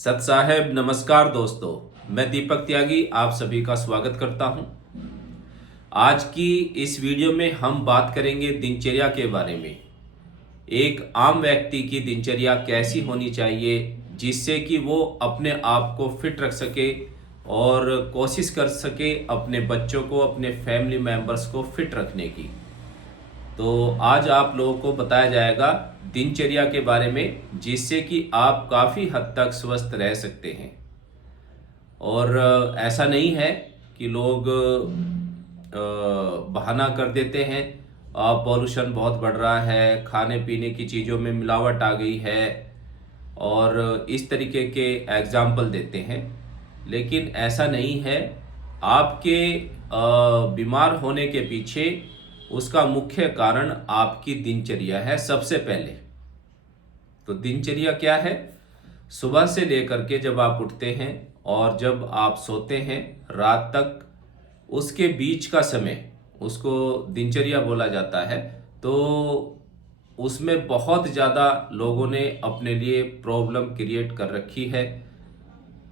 सत साहेब नमस्कार दोस्तों। मैं दीपक त्यागी आप सभी का स्वागत करता हूं। आज की इस वीडियो में हम बात करेंगे दिनचर्या के बारे में। एक आम व्यक्ति की दिनचर्या कैसी होनी चाहिए जिससे कि वो अपने आप को फिट रख सके और कोशिश कर सके अपने बच्चों को, अपने फैमिली मेंबर्स को फिट रखने की। तो आज आप लोगों को बताया जाएगा दिनचर्या के बारे में जिससे कि आप काफ़ी हद तक स्वस्थ रह सकते हैं। और ऐसा नहीं है कि लोग बहाना कर देते हैं पॉल्यूशन बहुत बढ़ रहा है, खाने पीने की चीज़ों में मिलावट आ गई है और इस तरीके के एग्जाम्पल देते हैं। लेकिन ऐसा नहीं है। आपके बीमार होने के पीछे उसका मुख्य कारण आपकी दिनचर्या है। सबसे पहले तो दिनचर्या क्या है? सुबह से लेकर के जब आप उठते हैं और जब आप सोते हैं रात तक, उसके बीच का समय उसको दिनचर्या बोला जाता है। तो उसमें बहुत ज़्यादा लोगों ने अपने लिए प्रॉब्लम क्रिएट कर रखी है।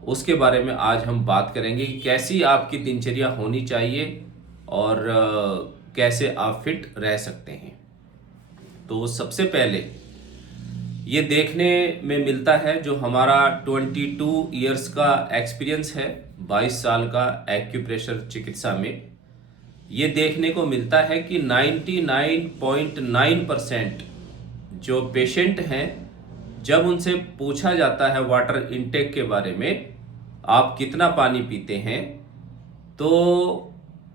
उसके बारे में आज हम बात करेंगे कि कैसी आपकी दिनचर्या होनी चाहिए और कैसे आप फिट रह सकते हैं। तो सबसे पहले ये देखने में मिलता है, जो हमारा 22 इयर्स का एक्सपीरियंस है, 22 साल का एक्यूप्रेशर चिकित्सा में, ये देखने को मिलता है कि 99.9% जो पेशेंट हैं, जब उनसे पूछा जाता है वाटर इनटेक के बारे में, आप कितना पानी पीते हैं, तो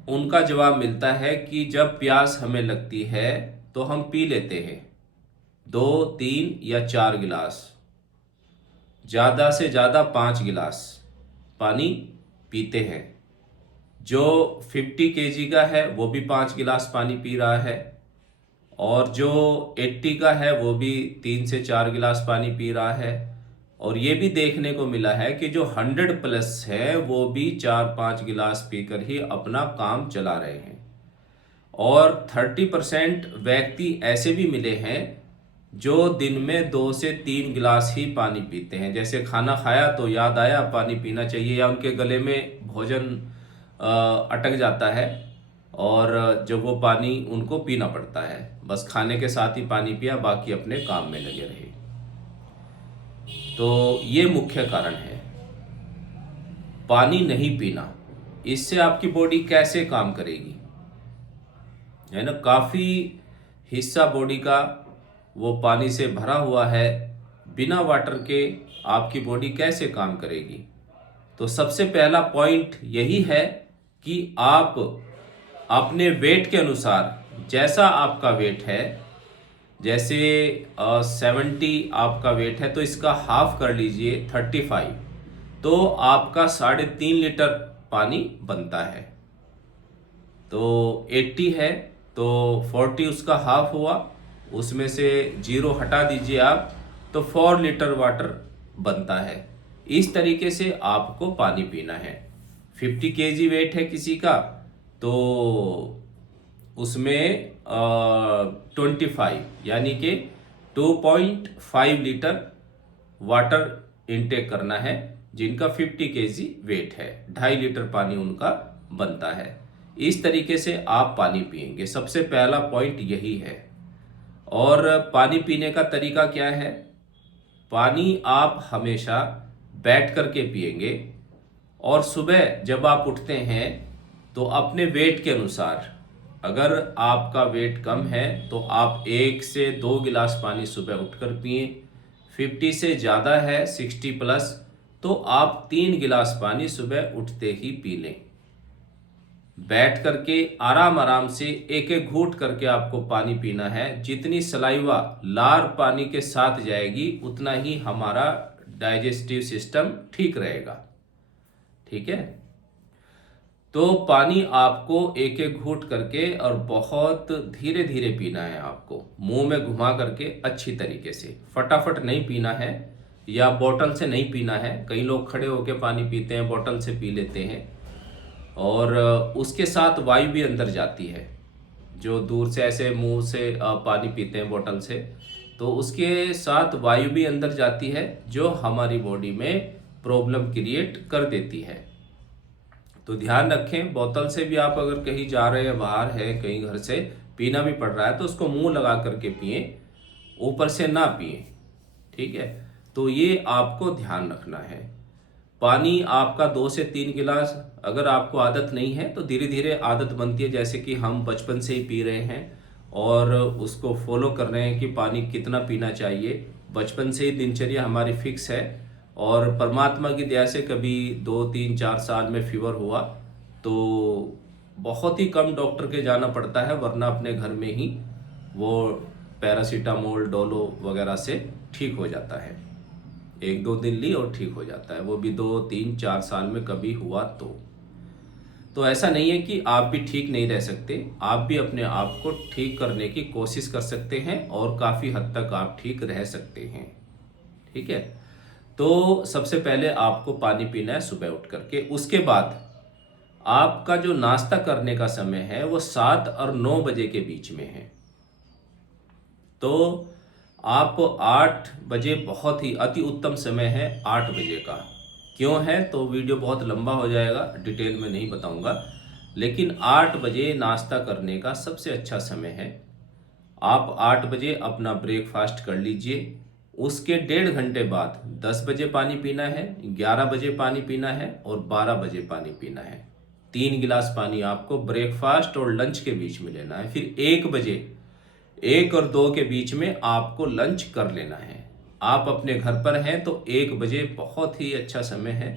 उनका जवाब मिलता है कि जब प्यास हमें लगती है तो हम पी लेते हैं 2, 3 या 4 गिलास, ज़्यादा से ज़्यादा 5 गिलास पानी पीते हैं। जो 50 केजी का है वो भी 5 गिलास पानी पी रहा है और जो 80 का है वो भी 3 से 4 गिलास पानी पी रहा है। और ये भी देखने को मिला है कि जो 100 प्लस है वो भी 4-5 गिलास पीकर ही अपना काम चला रहे हैं। और 30% व्यक्ति ऐसे भी मिले हैं जो दिन में 2 से 3 गिलास ही पानी पीते हैं। जैसे खाना खाया तो याद आया पानी पीना चाहिए, या उनके गले में भोजन अटक जाता है और जब वो पानी उनको पीना पड़ता है, बस खाने के साथ ही पानी पिया, बाकी अपने काम में लगे रहे। तो ये मुख्य कारण है पानी नहीं पीना। इससे आपकी बॉडी कैसे काम करेगी, है ना? काफ़ी हिस्सा बॉडी का वो पानी से भरा हुआ है। बिना वाटर के आपकी बॉडी कैसे काम करेगी? तो सबसे पहला पॉइंट यही है कि आप अपने वेट के अनुसार, जैसा आपका वेट है, जैसे 70 आपका वेट है तो इसका हाफ कर लीजिए 35, तो आपका 3.5 लीटर पानी बनता है। तो 80 है तो 40 उसका हाफ हुआ, उसमें से 0 हटा दीजिए आप, तो 4 लीटर वाटर बनता है। इस तरीके से आपको पानी पीना है। 50 केजी वेट है किसी का तो उसमें 25 यानी कि 2.5 लीटर वाटर इनटेक करना है। जिनका 50 केजी वेट है 2.5 लीटर पानी उनका बनता है। इस तरीके से आप पानी पिएंगे। सबसे पहला पॉइंट यही है। और पानी पीने का तरीका क्या है? पानी आप हमेशा बैठ करके पिएंगे और सुबह जब आप उठते हैं तो अपने वेट के अनुसार, अगर आपका वेट कम है तो आप 1 से 2 गिलास पानी सुबह उठकर पिए। 50 से ज़्यादा है, 60 प्लस, तो आप 3 गिलास पानी सुबह उठते ही पी लें। बैठ करके आराम आराम से एक एक घूंट करके आपको पानी पीना है। जितनी सलाइवा लार पानी के साथ जाएगी उतना ही हमारा डाइजेस्टिव सिस्टम ठीक रहेगा। ठीक है? तो पानी आपको एक एक घूंट करके और बहुत धीरे धीरे पीना है। आपको मुंह में घुमा करके अच्छी तरीके से, फटाफट नहीं पीना है या बोतल से नहीं पीना है। कई लोग खड़े होकर पानी पीते हैं, बोतल से पी लेते हैं और उसके साथ वायु भी अंदर जाती है। जो दूर से ऐसे मुंह से पानी पीते हैं बोतल से, तो उसके साथ वायु भी अंदर जाती है जो हमारी बॉडी में प्रॉब्लम क्रिएट कर देती है। तो ध्यान रखें, बोतल से भी आप अगर कहीं जा रहे हैं, बाहर है, कहीं घर से पीना भी पड़ रहा है तो उसको मुंह लगा करके पिए, ऊपर से ना पिए। ठीक है, तो ये आपको ध्यान रखना है। पानी आपका 2 से 3 गिलास, अगर आपको आदत नहीं है तो धीरे धीरे आदत बनती है। जैसे कि हम बचपन से ही पी रहे हैं और उसको फॉलो कर रहे हैं कि पानी कितना पीना चाहिए, बचपन से ही दिनचर्या हमारी फिक्स है। और परमात्मा की दया से कभी 2 3 4 साल में फीवर हुआ तो बहुत ही कम डॉक्टर के जाना पड़ता है, वरना अपने घर में ही वो पैरासीटामोल, डोलो वगैरह से ठीक हो जाता है। 1 2 दिन ली और ठीक हो जाता है, वो भी 2 3 4 साल में कभी हुआ तो ऐसा नहीं है कि आप भी ठीक नहीं रह सकते, आप भी अपने आप को ठीक करने की कोशिश कर सकते हैं और काफ़ी हद तक आप ठीक रह सकते हैं। ठीक है, तो सबसे पहले आपको पानी पीना है सुबह उठ करके। उसके बाद आपका जो नाश्ता करने का समय है वो 7 और 9 बजे के बीच में है। तो आप 8 बजे, बहुत ही अति उत्तम समय है 8 बजे का। क्यों है तो वीडियो बहुत लंबा हो जाएगा, डिटेल में नहीं बताऊंगा, लेकिन 8 बजे नाश्ता करने का सबसे अच्छा समय है। आप 8 बजे अपना ब्रेकफास्ट कर लीजिए। उसके 1.5 घंटे बाद 10 बजे पानी पीना है, 11 बजे पानी पीना है और 12 बजे पानी पीना है। 3 गिलास पानी आपको ब्रेकफास्ट और लंच के बीच में लेना है। फिर 1 बजे, 1 और 2 के बीच में आपको लंच कर लेना है। आप अपने घर पर हैं तो 1 बजे बहुत ही अच्छा समय है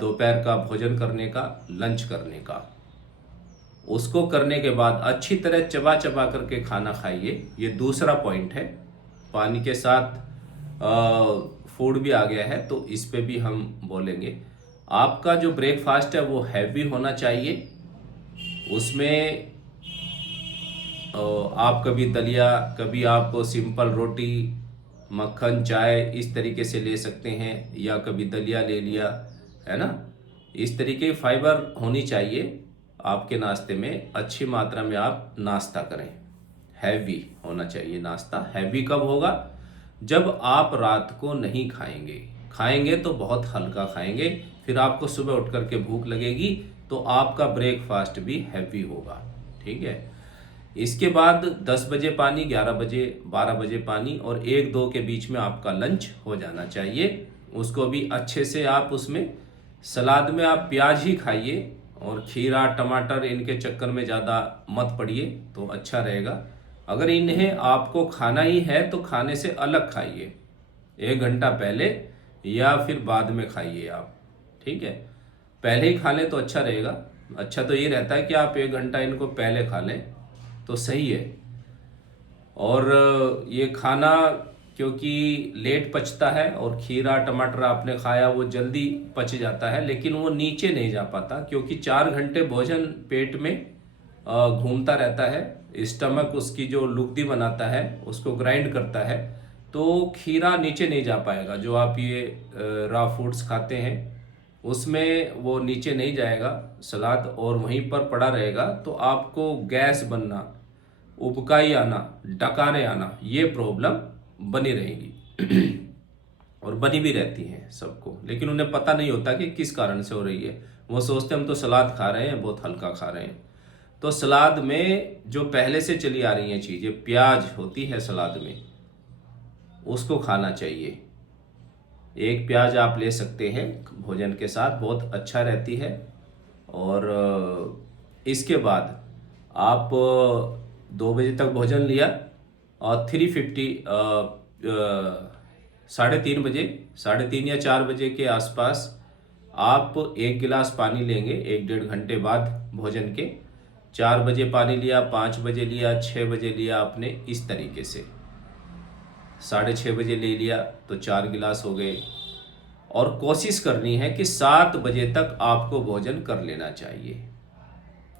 दोपहर का भोजन करने का, लंच करने का। उसको करने के बाद अच्छी तरह चबा चबा करके खाना खाइए। ये दूसरा पॉइंट है। पानी के साथ फूड भी आ गया है तो इस पे भी हम बोलेंगे। आपका जो ब्रेकफास्ट है वो हैवी होना चाहिए। उसमें आप कभी दलिया, कभी आप सिंपल रोटी, मक्खन, चाय इस तरीके से ले सकते हैं, या कभी दलिया ले लिया, है ना। इस तरीके की फाइबर होनी चाहिए आपके नाश्ते में। अच्छी मात्रा में आप नाश्ता करें, हैवी होना चाहिए नाश्ता। हैवी कब होगा? जब आप रात को नहीं खाएंगे। खाएंगे तो बहुत हल्का खाएंगे, फिर आपको सुबह उठ करके भूख लगेगी तो आपका ब्रेकफास्ट भी हैवी होगा। ठीक है, इसके बाद 10 बजे पानी, 11 बजे, 12 बजे पानी और 1 2 के बीच में आपका लंच हो जाना चाहिए। उसको भी अच्छे से आप उसमें सलाद में आप प्याज ही खाइए और खीरा, टमाटर इनके चक्कर में ज़्यादा मत पड़िए तो अच्छा रहेगा। अगर इन्हें आपको खाना ही है तो खाने से अलग खाइए, 1 घंटा पहले या फिर बाद में खाइए आप। ठीक है, पहले ही खा लें तो अच्छा रहेगा। अच्छा तो ये रहता है कि आप 1 घंटा इनको पहले खा लें तो सही है। और ये खाना क्योंकि लेट पचता है और खीरा, टमाटर आपने खाया वो जल्दी पच जाता है, लेकिन वो नीचे नहीं जा पाता क्योंकि 4 घंटे भोजन पेट में घूमता रहता है। स्टमक उसकी जो लुगदी बनाता है उसको ग्राइंड करता है, तो खीरा नीचे नहीं जा पाएगा। जो आप ये रॉ फूड्स खाते हैं उसमें वो नीचे नहीं जाएगा सलाद, और वहीं पर पड़ा रहेगा तो आपको गैस बनना, उबकाई आना, डकारे आना, ये प्रॉब्लम बनी रहेगी। और बनी भी रहती हैं सबको, लेकिन उन्हें पता नहीं होता कि किस कारण से हो रही है। वो सोचते हम तो सलाद खा रहे हैं, बहुत हल्का खा रहे हैं। तो सलाद में जो पहले से चली आ रही हैं चीज़ें, प्याज होती है सलाद में, उसको खाना चाहिए। 1 प्याज आप ले सकते हैं भोजन के साथ, बहुत अच्छा रहती है। और इसके बाद आप 2 बजे तक भोजन लिया और 3:30 3:30 या 4 बजे के आसपास आप 1 गिलास पानी लेंगे 1 1.5 घंटे बाद भोजन के। 4 बजे पानी लिया, 5 बजे लिया, 6 बजे लिया आपने, इस तरीके से 6:30 बजे ले लिया तो 4 गिलास हो गए। और कोशिश करनी है कि 7 बजे तक आपको भोजन कर लेना चाहिए।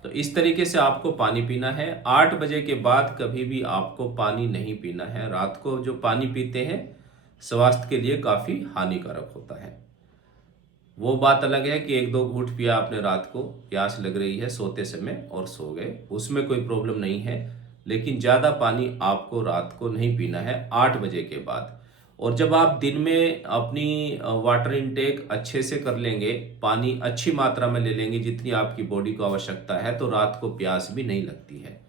तो इस तरीके से आपको पानी पीना है। 8 बजे के बाद कभी भी आपको पानी नहीं पीना है। रात को जो पानी पीते हैं स्वास्थ्य के लिए काफ़ी हानिकारक होता है। वो बात अलग है कि 1 2 घूंट पिया आपने, रात को प्यास लग रही है सोते समय और सो गए, उसमें कोई प्रॉब्लम नहीं है। लेकिन ज़्यादा पानी आपको रात को नहीं पीना है 8 बजे के बाद। और जब आप दिन में अपनी वाटर इनटेक अच्छे से कर लेंगे, पानी अच्छी मात्रा में ले लेंगे जितनी आपकी बॉडी को आवश्यकता है, तो रात को प्यास भी नहीं लगती है।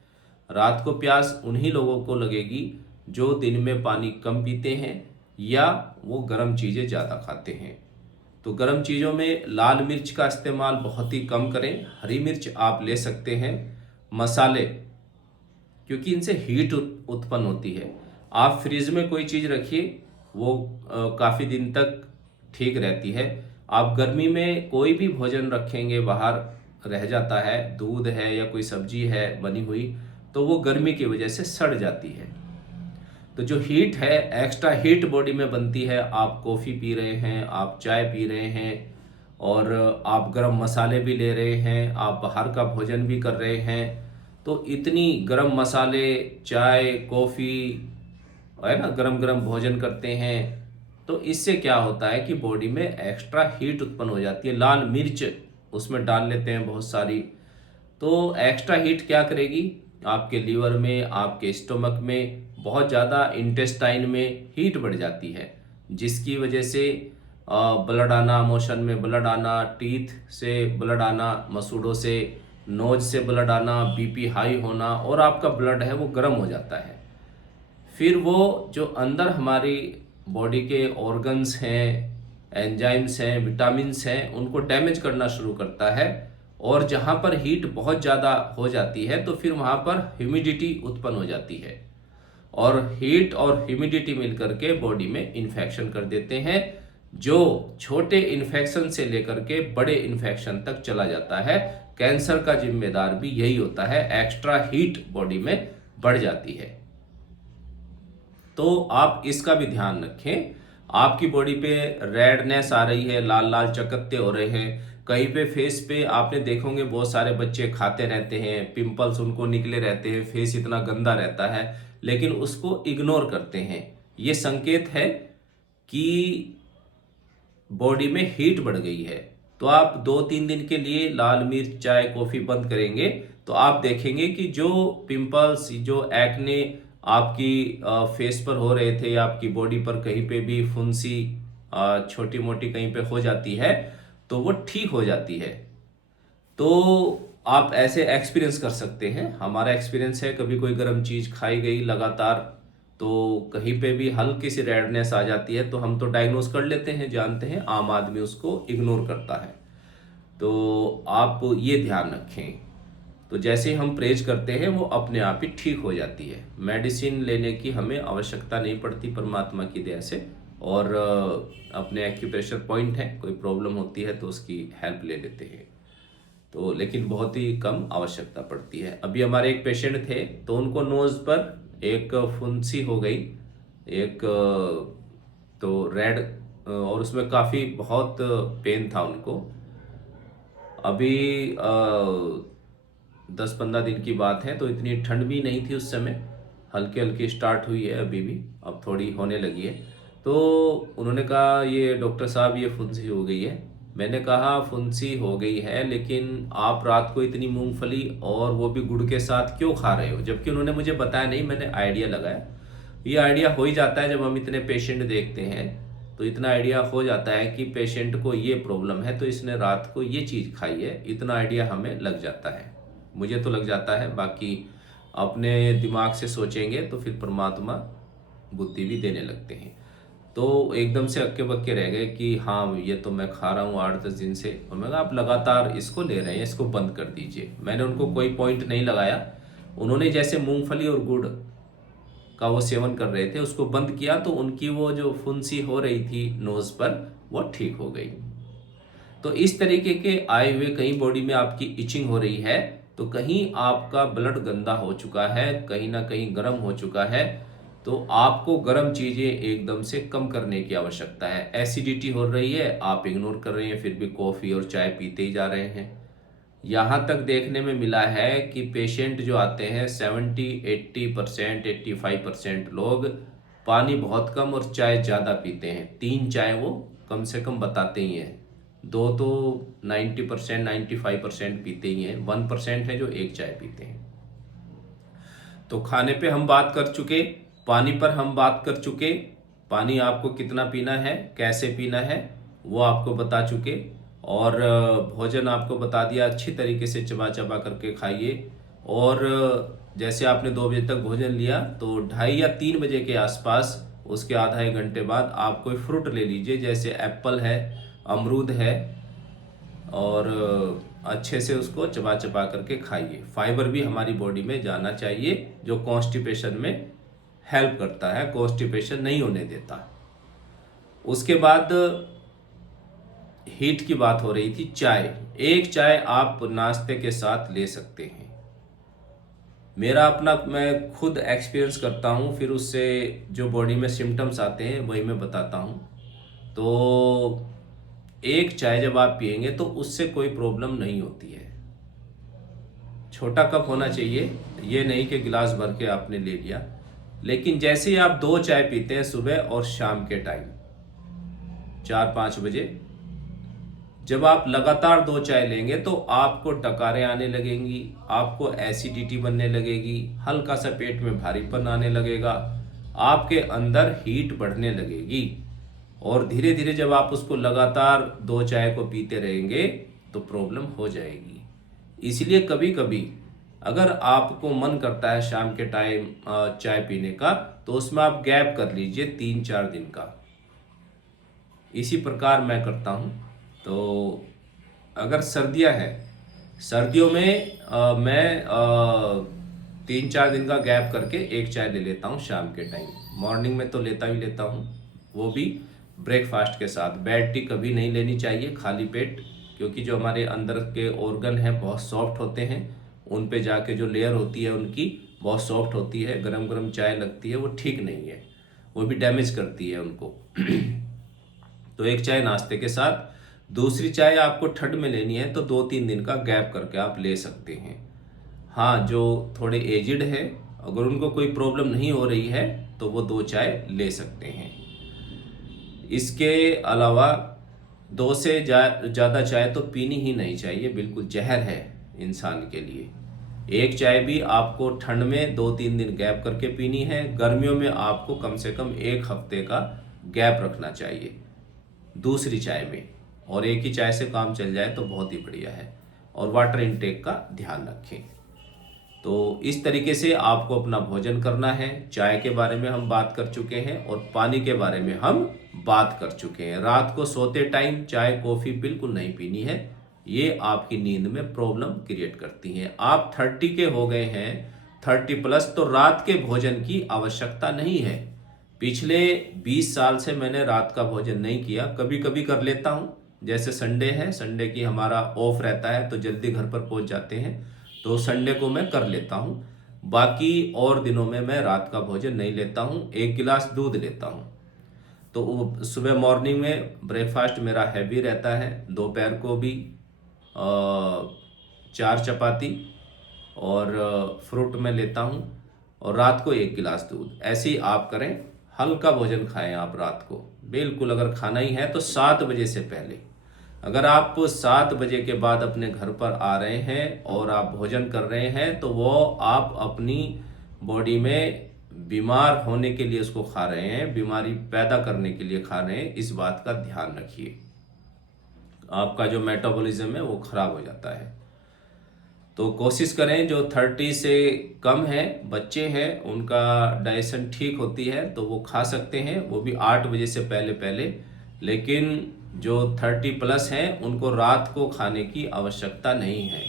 रात को प्यास उन्हीं लोगों को लगेगी जो दिन में पानी कम पीते हैं या वो गर्म चीज़ें ज़्यादा खाते हैं। तो गर्म चीज़ों में लाल मिर्च का इस्तेमाल बहुत ही कम करें। हरी मिर्च आप ले सकते हैं। मसाले, क्योंकि इनसे हीट उत्पन्न होती है। आप फ्रिज में कोई चीज़ रखिए, वो काफ़ी दिन तक ठीक रहती है। आप गर्मी में कोई भी भोजन रखेंगे बाहर रह जाता है, दूध है या कोई सब्जी है बनी हुई, तो वो गर्मी की वजह से सड़ जाती है। तो जो हीट है, एक्स्ट्रा हीट बॉडी में बनती है। आप कॉफ़ी पी रहे हैं, आप चाय पी रहे हैं और आप गरम मसाले भी ले रहे हैं, आप बाहर का भोजन भी कर रहे हैं, तो इतनी गरम मसाले, चाय, कॉफ़ी है ना, गरम गरम भोजन करते हैं, तो इससे क्या होता है कि बॉडी में एक्स्ट्रा हीट उत्पन्न हो जाती है। लाल मिर्च उसमें डाल लेते हैं बहुत सारी, तो एक्स्ट्रा हीट क्या करेगी, आपके लीवर में, आपके स्टोमक में, बहुत ज़्यादा इंटेस्टाइन में हीट बढ़ जाती है, जिसकी वजह से ब्लड आना, मोशन में ब्लड आना, टीथ से ब्लड आना, मसूड़ों से, नोज से ब्लड आना, बीपी हाई होना, और आपका ब्लड है वो गर्म हो जाता है। फिर वो जो अंदर हमारी बॉडी के ऑर्गन्स हैं, एंजाइम्स हैं, विटामिन्स हैं, उनको डैमेज करना शुरू करता है। और जहाँ पर हीट बहुत ज़्यादा हो जाती है तो फिर वहाँ पर ह्यूमिडिटी उत्पन्न हो जाती है, और हीट और ह्यूमिडिटी मिलकर के बॉडी में इन्फेक्शन कर देते हैं, जो छोटे इन्फेक्शन से लेकर के बड़े इन्फेक्शन तक चला जाता है। कैंसर का जिम्मेदार भी यही होता है, एक्स्ट्रा हीट बॉडी में बढ़ जाती है। तो आप इसका भी ध्यान रखें। आपकी बॉडी पे रेडनेस आ रही है, लाल लाल चकत्ते हो रहे हैं, कहीं पे फेस पे आपने देखोगे बहुत सारे बच्चे खाते रहते हैं, पिंपल्स उनको निकले रहते हैं, फेस इतना गंदा रहता है, लेकिन उसको इग्नोर करते हैं। ये संकेत है कि बॉडी में हीट बढ़ गई है। तो आप 2-3 दिन के लिए लाल मिर्च, चाय, कॉफ़ी बंद करेंगे तो आप देखेंगे कि जो पिंपल्स, जो एक्ने आपकी फेस पर हो रहे थे, आपकी बॉडी पर कहीं पे भी फुंसी छोटी मोटी कहीं पे हो जाती है, तो वो ठीक हो जाती है। तो आप ऐसे एक्सपीरियंस कर सकते हैं। हमारा एक्सपीरियंस है, कभी कोई गर्म चीज़ खाई गई लगातार तो कहीं पे भी हल्की सी रेडनेस आ जाती है, तो हम तो डायग्नोस कर लेते हैं, जानते हैं। आम आदमी उसको इग्नोर करता है। तो आप ये ध्यान रखें। तो जैसे हम परहेज करते हैं वो अपने आप ही ठीक हो जाती है। मेडिसिन लेने की हमें आवश्यकता नहीं पड़ती परमात्मा की दया से। और अपने एक्यूप्रेशर पॉइंट है, कोई प्रॉब्लम होती है तो उसकी हेल्प ले लेते हैं। तो लेकिन बहुत ही कम आवश्यकता पड़ती है। अभी हमारे एक पेशेंट थे तो उनको नोज़ पर एक फुंसी हो गई, एक तो रेड, और उसमें काफ़ी बहुत पेन था उनको। अभी 10-15 दिन की बात है, तो इतनी ठंड भी नहीं थी उस समय, हल्की हल्की स्टार्ट हुई है अभी भी, अब थोड़ी होने लगी है। तो उन्होंने कहा ये डॉक्टर साहब ये फुंसी हो गई है। मैंने कहा फुंसी हो गई है, लेकिन आप रात को इतनी मूंगफली और वो भी गुड़ के साथ क्यों खा रहे हो? जबकि उन्होंने मुझे बताया नहीं, मैंने आइडिया लगाया। ये आइडिया हो ही जाता है जब हम इतने पेशेंट देखते हैं, तो इतना आइडिया हो जाता है कि पेशेंट को ये प्रॉब्लम है तो इसने रात को ये चीज़ खाई है, इतना आइडिया हमें लग जाता है। मुझे तो लग जाता है, बाकी अपने दिमाग से सोचेंगे तो फिर परमात्मा बुद्धि भी देने लगते हैं। तो एकदम से हक्के बक्के रह गए कि हाँ ये तो मैं खा रहा हूँ 8-10 दिन से। और मैं कहा आप लगातार इसको ले रहे हैं, इसको बंद कर दीजिए। मैंने उनको कोई पॉइंट नहीं लगाया। उन्होंने जैसे मूंगफली और गुड़ का वो सेवन कर रहे थे, उसको बंद किया, तो उनकी वो जो फुंसी हो रही थी नोज़ पर, वो ठीक हो गई। तो इस तरीके के आए हुए, कहीं बॉडी में आपकी इचिंग हो रही है, तो कहीं आपका ब्लड गंदा हो चुका है, कहीं ना कहीं गर्म हो चुका है, तो आपको गर्म चीज़ें एकदम से कम करने की आवश्यकता है। एसिडिटी हो रही है, आप इग्नोर कर रहे हैं, फिर भी कॉफ़ी और चाय पीते ही जा रहे हैं। यहाँ तक देखने में मिला है कि पेशेंट जो आते हैं 70-80%, 85% लोग पानी बहुत कम और चाय ज़्यादा पीते हैं। 3 चाय वो कम से कम बताते ही हैं, 2 तो 90%, 95% पीते ही हैं, 1% है जो 1 चाय पीते हैं। तो खाने पे हम बात कर चुके, पानी पर हम बात कर चुके, पानी आपको कितना पीना है, कैसे पीना है, वो आपको बता चुके। और भोजन आपको बता दिया, अच्छी तरीके से चबा चबा करके खाइए। और जैसे आपने 2 बजे तक भोजन लिया तो 2:30 या 3 बजे के आसपास, उसके आधा एक घंटे बाद आप कोई फ्रूट ले लीजिए, जैसे एप्पल है, अमरूद है, और अच्छे से उसको चबा चबा करके खाइए। फाइबर भी हमारी बॉडी में जाना चाहिए, जो कॉन्स्टिपेशन में हेल्प करता है, कॉन्स्टिपेशन नहीं होने देता। उसके बाद हीट की बात हो रही थी, चाय। एक चाय आप नाश्ते के साथ ले सकते हैं। मेरा अपना, मैं खुद एक्सपीरियंस करता हूँ, फिर उससे जो बॉडी में सिम्टम्स आते हैं वही मैं बताता हूँ। तो एक चाय जब आप पिएंगे तो उससे कोई प्रॉब्लम नहीं होती है। छोटा कप होना चाहिए, ये नहीं कि गिलास भर के आपने ले लिया। लेकिन जैसे ही आप 2 चाय पीते हैं सुबह और शाम के टाइम 4-5 बजे, जब आप लगातार 2 चाय लेंगे तो आपको डकारें आने लगेंगी, आपको एसिडिटी बनने लगेगी, हल्का सा पेट में भारीपन आने लगेगा, आपके अंदर हीट बढ़ने लगेगी। और धीरे धीरे जब आप उसको लगातार 2 चाय को पीते रहेंगे तो प्रॉब्लम हो जाएगी। इसलिए कभी कभी अगर आपको मन करता है शाम के टाइम चाय पीने का, तो उसमें आप गैप कर लीजिए 3-4 दिन का। इसी प्रकार मैं करता हूँ। तो अगर सर्दियाँ हैं, सर्दियों में मैं 3-4 दिन का गैप करके एक चाय ले लेता हूँ शाम के टाइम। मॉर्निंग में तो लेता ही लेता हूँ, वो भी ब्रेकफास्ट के साथ। बेड टी कभी नहीं लेनी चाहिए खाली पेट, क्योंकि जो हमारे अंदर के ऑर्गन हैं बहुत सॉफ्ट होते हैं, उन पे जाके जो लेयर होती है उनकी बहुत सॉफ्ट होती है। गरम गरम चाय लगती है, वो ठीक नहीं है, वो भी डैमेज करती है उनको। तो एक चाय नाश्ते के साथ, दूसरी चाय आपको ठंड में लेनी है तो 2-3 दिन का गैप करके आप ले सकते हैं। हाँ, जो थोड़े एजिड है, अगर उनको कोई प्रॉब्लम नहीं हो रही है तो वो 2 चाय ले सकते हैं। इसके अलावा 2 से ज़्यादा चाय तो पीनी ही नहीं चाहिए, बिल्कुल जहर है इंसान के लिए। एक चाय भी आपको ठंड में 2-3 दिन गैप करके पीनी है, गर्मियों में आपको कम से कम 1 हफ्ते का गैप रखना चाहिए दूसरी चाय में। और एक ही चाय से काम चल जाए तो बहुत ही बढ़िया है। और वाटर इनटेक का ध्यान रखें। तो इस तरीके से आपको अपना भोजन करना है। चाय के बारे में हम बात कर चुके हैं और पानी के बारे में हम बात कर चुके हैं। रात को सोते टाइम चाय कॉफ़ी बिल्कुल नहीं पीनी है, ये आपकी नींद में प्रॉब्लम क्रिएट करती हैं। आप 30 के हो गए हैं, 30+, तो रात के भोजन की आवश्यकता नहीं है। पिछले 20 साल से मैंने रात का भोजन नहीं किया। कभी कभी कर लेता हूँ, जैसे संडे है, संडे की हमारा ऑफ रहता है तो जल्दी घर पर पहुँच जाते हैं, तो संडे को मैं कर लेता हूँ। बाकी और दिनों में मैं रात का भोजन नहीं लेता हूँ। 1 गिलास दूध लेता हूँ। तो सुबह मॉर्निंग में ब्रेकफास्ट मेरा हैवी रहता है, दोपहर को भी 4 चपाती और फ्रूट में लेता हूँ, और रात को 1 गिलास दूध। ऐसे ही आप करें, हल्का भोजन खाएं आप रात को बिल्कुल। अगर खाना ही है तो 7 बजे से पहले। अगर आप 7 बजे के बाद अपने घर पर आ रहे हैं और आप भोजन कर रहे हैं, तो वो आप अपनी बॉडी में बीमार होने के लिए उसको खा रहे हैं, बीमारी पैदा करने के लिए खा रहे हैं। इस बात का ध्यान रखिए। आपका जो मेटाबॉलिज्म है वो खराब हो जाता है। तो कोशिश करें, जो 30 से कम है, बच्चे हैं, उनका डाइजेशन ठीक होती है तो वो खा सकते हैं, वो भी 8 बजे से पहले पहले। लेकिन जो 30+ हैं उनको रात को खाने की आवश्यकता नहीं है,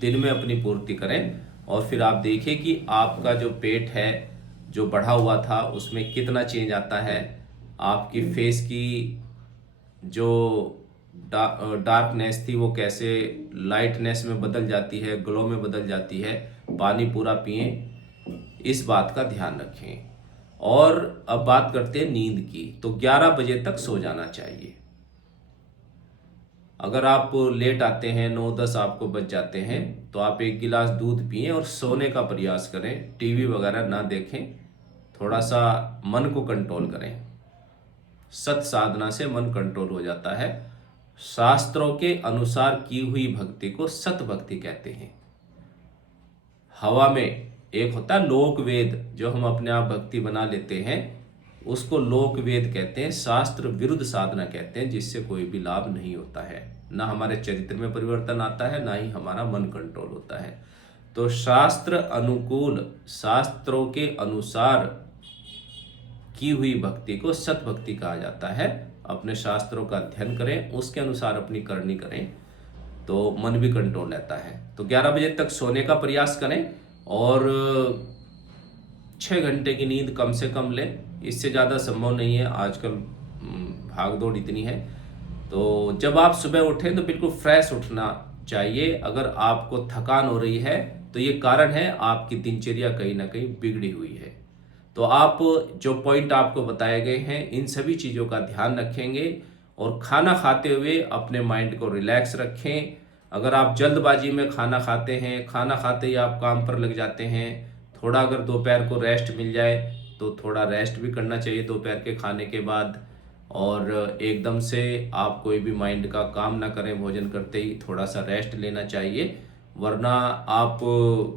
दिन में अपनी पूर्ति करें। और फिर आप देखिए कि आपका जो पेट है, जो बढ़ा हुआ था, उसमें कितना चेंज आता है। आपकी फेस की जो डार्कनेस थी वो कैसे लाइटनेस में बदल जाती है, ग्लो में बदल जाती है। पानी पूरा पिएं, इस बात का ध्यान रखें। और अब बात करते हैं नींद की। तो 11 बजे तक सो जाना चाहिए। अगर आप लेट आते हैं, 9-10 आपको बच जाते हैं, तो आप 1 गिलास दूध पिएं और सोने का प्रयास करें। टीवी वगैरह ना देखें, थोड़ा सा मन को कंट्रोल करें। सत साधना से मन कंट्रोल हो जाता है। शास्त्रों के अनुसार की हुई भक्ति को सत भक्ति कहते हैं। हवा में एक होता है लोक वेद, जो हम अपने आप भक्ति बना लेते हैं, उसको लोक वेद कहते हैं, शास्त्र विरुद्ध साधना कहते हैं, जिससे कोई भी लाभ नहीं होता है। ना हमारे चरित्र में परिवर्तन आता है, ना ही हमारा मन कंट्रोल होता है। तो शास्त्र अनुकूल, शास्त्रों के अनुसार की हुई भक्ति को सत भक्ति कहा जाता है। अपने शास्त्रों का अध्ययन करें, उसके अनुसार अपनी करनी करें, तो मन भी कंट्रोल रहता है। तो 11 बजे तक सोने का प्रयास करें और 6 घंटे की नींद कम से कम लें। इससे ज़्यादा संभव नहीं है, आजकल भाग दौड़ इतनी है। तो जब आप सुबह उठें तो बिल्कुल फ्रेश उठना चाहिए। अगर आपको थकान हो रही है तो ये कारण है आपकी दिनचर्या कहीं ना कहीं बिगड़ी हुई है। तो आप जो पॉइंट आपको बताए गए हैं, इन सभी चीज़ों का ध्यान रखेंगे और खाना खाते हुए अपने माइंड को रिलैक्स रखें। अगर आप जल्दबाजी में खाना खाते हैं, खाना खाते ही आप काम पर लग जाते हैं, थोड़ा अगर दोपहर को रेस्ट मिल जाए तो थोड़ा रेस्ट भी करना चाहिए दोपहर के खाने के बाद। और एकदम से आप कोई भी माइंड का काम ना करें, भोजन करते ही थोड़ा सा रेस्ट लेना चाहिए। वरना आप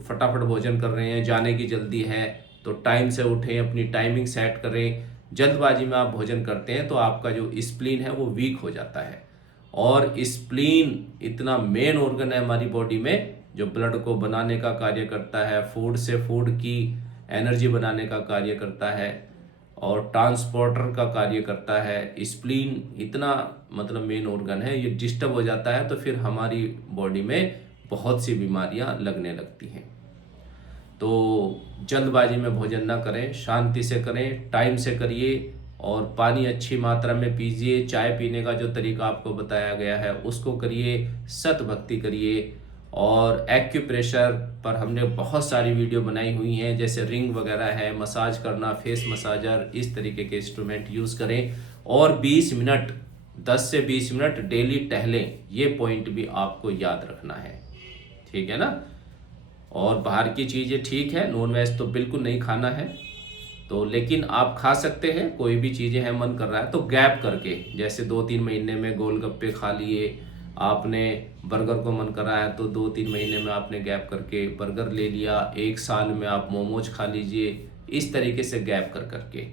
फटाफट भोजन कर रहे हैं, जाने की जल्दी है, तो टाइम से उठें, अपनी टाइमिंग सेट करें। जल्दबाजी में आप भोजन करते हैं तो आपका जो स्प्लीन है वो वीक हो जाता है। और स्प्लीन इतना मेन ऑर्गन है हमारी बॉडी में, जो ब्लड को बनाने का कार्य करता है, फूड से फूड की एनर्जी बनाने का कार्य करता है और ट्रांसपोर्टर का कार्य करता है। स्प्लीन इतना मतलब मेन ऑर्गन है, ये डिस्टर्ब हो जाता है तो फिर हमारी बॉडी में बहुत सी बीमारियां लगने लगती हैं। तो जल्दबाजी में भोजन ना करें, शांति से करें, टाइम से करिए और पानी अच्छी मात्रा में पीजिए। चाय पीने का जो तरीका आपको बताया गया है उसको करिए, सत भक्ति करिए। और एक्यूप्रेशर पर हमने बहुत सारी वीडियो बनाई हुई हैं, जैसे रिंग वगैरह है, मसाज करना, फेस मसाजर, इस तरीके के इंस्ट्रूमेंट यूज़ करें। और 20 मिनट, 10 से 20 मिनट डेली टहलें, ये पॉइंट भी आपको याद रखना है, ठीक है ना। और बाहर की चीज़ें ठीक है, नॉन वेज तो बिल्कुल नहीं खाना है, तो लेकिन आप खा सकते हैं। कोई भी चीज़ें हैं, मन कर रहा है तो गैप करके, जैसे 2-3 महीने में गोलगप्पे खा लिए, आपने बर्गर को मन कर रहा है तो 2-3 महीने में आपने गैप करके बर्गर ले लिया, 1 साल में आप मोमोज खा लीजिए। इस तरीके से गैप कर करके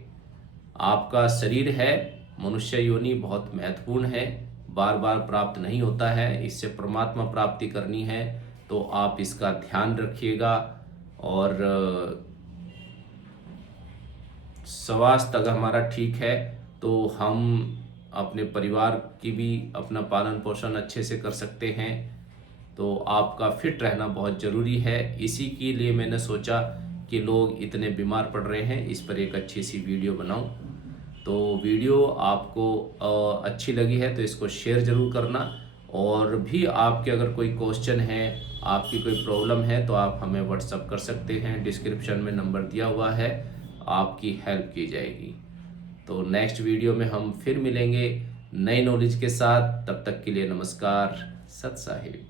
आपका शरीर है, मनुष्य योनि बहुत महत्वपूर्ण है, बार बार प्राप्त नहीं होता है, इससे परमात्मा प्राप्ति करनी है। तो आप इसका ध्यान रखिएगा। और स्वास्थ्य अगर हमारा ठीक है तो हम अपने परिवार की भी अपना पालन पोषण अच्छे से कर सकते हैं। तो आपका फिट रहना बहुत ज़रूरी है। इसी के लिए मैंने सोचा कि लोग इतने बीमार पड़ रहे हैं, इस पर एक अच्छी सी वीडियो बनाऊं। तो वीडियो आपको अच्छी लगी है तो इसको शेयर ज़रूर करना। और भी आपके अगर कोई क्वेश्चन है, आपकी कोई प्रॉब्लम है, तो आप हमें व्हाट्सअप कर सकते हैं। डिस्क्रिप्शन में नंबर दिया हुआ है, आपकी हेल्प की जाएगी। तो नेक्स्ट वीडियो में हम फिर मिलेंगे नई नॉलेज के साथ। तब तक के लिए नमस्कार, सत साहिब।